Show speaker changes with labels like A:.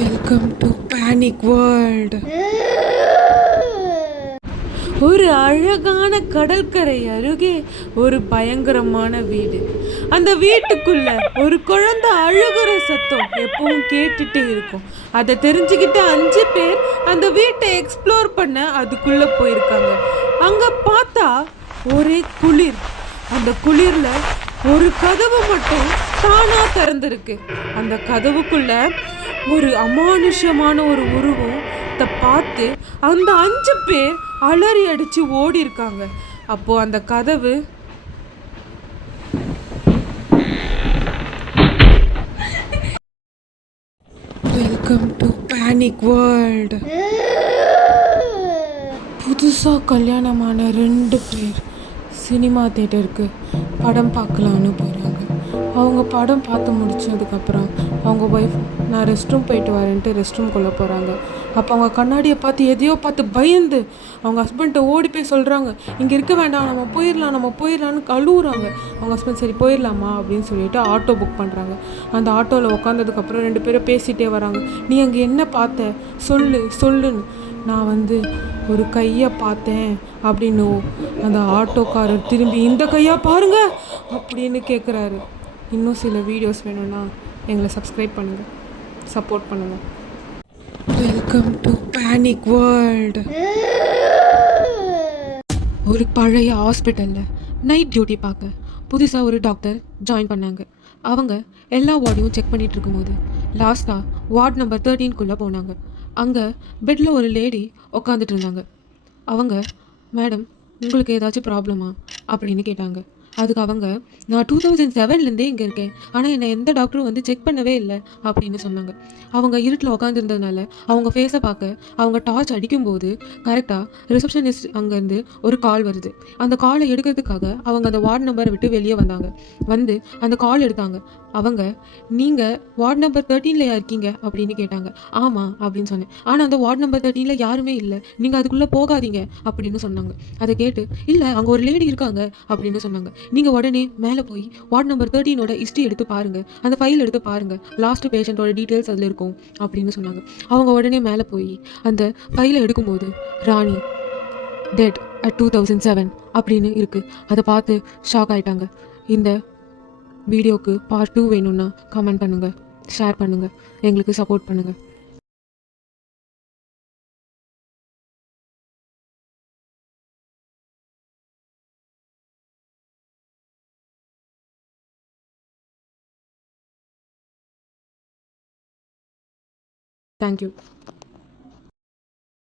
A: Welcome to panic world ஒரு அழகான கடற்கரை அருகே ஒரு பயங்கரமான வீடு. அந்த வீட்டுக்குள்ள ஒரு குழந்தை அழுகுற சத்தம் எப்பவும் கேட்டுட்டே இருக்கும். அதை தெரிஞ்சுக்கிட்டு அஞ்சு பேர் அந்த வீட்டை எக்ஸ்ப்ளோர் பண்ண அதுக்குள்ள போயிருக்காங்க. அங்க பார்த்தா ஒரே குளிர். அந்த குளிர்ல ஒரு கதவு மட்டும் தானா திறந்திருக்கு. அந்த கதவுக்குள்ள ஒரு அமானுஷமான ஒரு உருவம் பார்த்து அந்த அஞ்சு பேர் அலறி அடிச்சு ஓடி இருக்காங்க அப்போ அந்த கதவு வெல்கம் டு பேனிக் வேர்ல்ட் புதுசாக கல்யாணமான ரெண்டு பேர். சினிமா தேட்டருக்கு படம் பார்க்கலான்னு போகிறாங்க அவங்க படம் பார்த்து முடிச்சதுக்கப்புறம் அவங்க ஒய்ஃப் நான் ரெஸ்ட் ரூம் போயிட்டு வரேன்ட்டு ரெஸ்ட் ரூம்குள்ளே போகிறாங்க அப்போ அவங்க கண்ணாடியை பார்த்து எதையோ பார்த்து பயந்து அவங்க ஹஸ்பண்ட்டை ஓடி போய் சொல்கிறாங்க இங்கே இருக்க வேண்டாம் நம்ம போயிடலாம் நம்ம போயிடலான்னு கழுவுறாங்க. அவங்க ஹஸ்பண்ட் சரி போயிடலாமா? அப்படின்னு சொல்லிட்டு ஆட்டோ புக் பண்ணுறாங்க அந்த ஆட்டோவில் உட்காந்ததுக்கப்புறம் ரெண்டு பேரும் பேசிகிட்டே வராங்க. நீ அங்கே என்ன பார்த்த? சொல்லு சொல்லுன்னு. நான் வந்து ஒரு கையை பார்த்தேன் அப்படின்னு அந்த ஆட்டோக்காரர் திரும்பி இந்த கையா பாருங்க அப்படின்னு கேட்குறாரு இன்னும் சில வீடியோஸ் வேணும்னா எங்களை சப்ஸ்கிரைப் பண்ணுங்கள் சப்போர்ட் பண்ணுங்கள் வெல்கம் டு பேனிக் வேர்ல்டு ஒரு பழைய ஹாஸ்பிட்டலில் நைட் டியூட்டி பார்க்க புதுசாக ஒரு டாக்டர் ஜாயின் பண்ணாங்க. அவங்க எல்லா வார்டையும் செக் பண்ணிகிட்டு இருக்கும்போது லாஸ்ட்டாக வார்ட் நம்பர் தேர்ட்டீன்குள்ளே போனாங்க. அங்கே பெட்டில் ஒரு லேடி உட்காந்துட்டு இருந்தாங்க. அவங்க மேடம் உங்களுக்கு ஏதாச்சும் ப்ராப்ளமா அப்படின்னு கேட்டாங்க. அதுக்கு அவங்க நான் டூ தௌசண்ட் செவன்லேருந்தே இங்கே இருக்கேன். ஆனால் என்னை எந்த டாக்டரும் வந்து செக் பண்ணவே இல்லை. அப்படின்னு சொன்னாங்க. அவங்க இருட்டில் உட்காந்துருந்ததுனால அவங்க ஃபேஸை பார்க்க அவங்க டார்ச் அடிக்கும்போது கரெக்டாக ரிசப்ஷனிஸ்ட் அங்கேருந்து ஒரு கால் வருது. அந்த காலை எடுக்கிறதுக்காக அவங்க அந்த வார்டு நம்பரை விட்டு வெளியே வந்தாங்க. வந்து அந்த கால் எடுத்தாங்க. அவங்க நீங்கள் வார்டு நம்பர் தேர்ட்டீன்லையா இருக்கீங்க? அப்படின்னு கேட்டாங்க. ஆமாம் அப்படின்னு சொன்னேன். ஆனால் அந்த வார்டு நம்பர் தேர்ட்டீனில் யாருமே இல்லை. நீங்கள் அதுக்குள்ளே போகாதீங்க. அப்படின்னு சொன்னாங்க. அதை கேட்டு இல்லை அங்கே ஒரு லேடி இருக்காங்க. அப்படின்னு சொன்னாங்க. நீங்கள் உடனே மேலே போய் வார்டு நம்பர் தேர்ட்டீனோட ஹிஸ்ட்ரி எடுத்து பாருங்கள் அந்த ஃபைல் எடுத்து பாருங்கள் லாஸ்ட் பேஷண்ட்டோட டீட்டெயில்ஸ் அதில் இருக்கும் அப்படின்னு சொன்னாங்க. அவங்க உடனே மேலே போய் அந்த ஃபைலை எடுக்கும்போது Rani dead at two thousand seven அப்படின்னு இருக்குது அதை பார்த்து ஷாக் ஆகிட்டாங்க இந்த வீடியோவுக்கு பார்ட் டூ வேணும்னா கமெண்ட் பண்ணுங்கள் ஷேர் பண்ணுங்கள் எங்களுக்கு சப்போர்ட் பண்ணுங்கள் தேங்க்யூ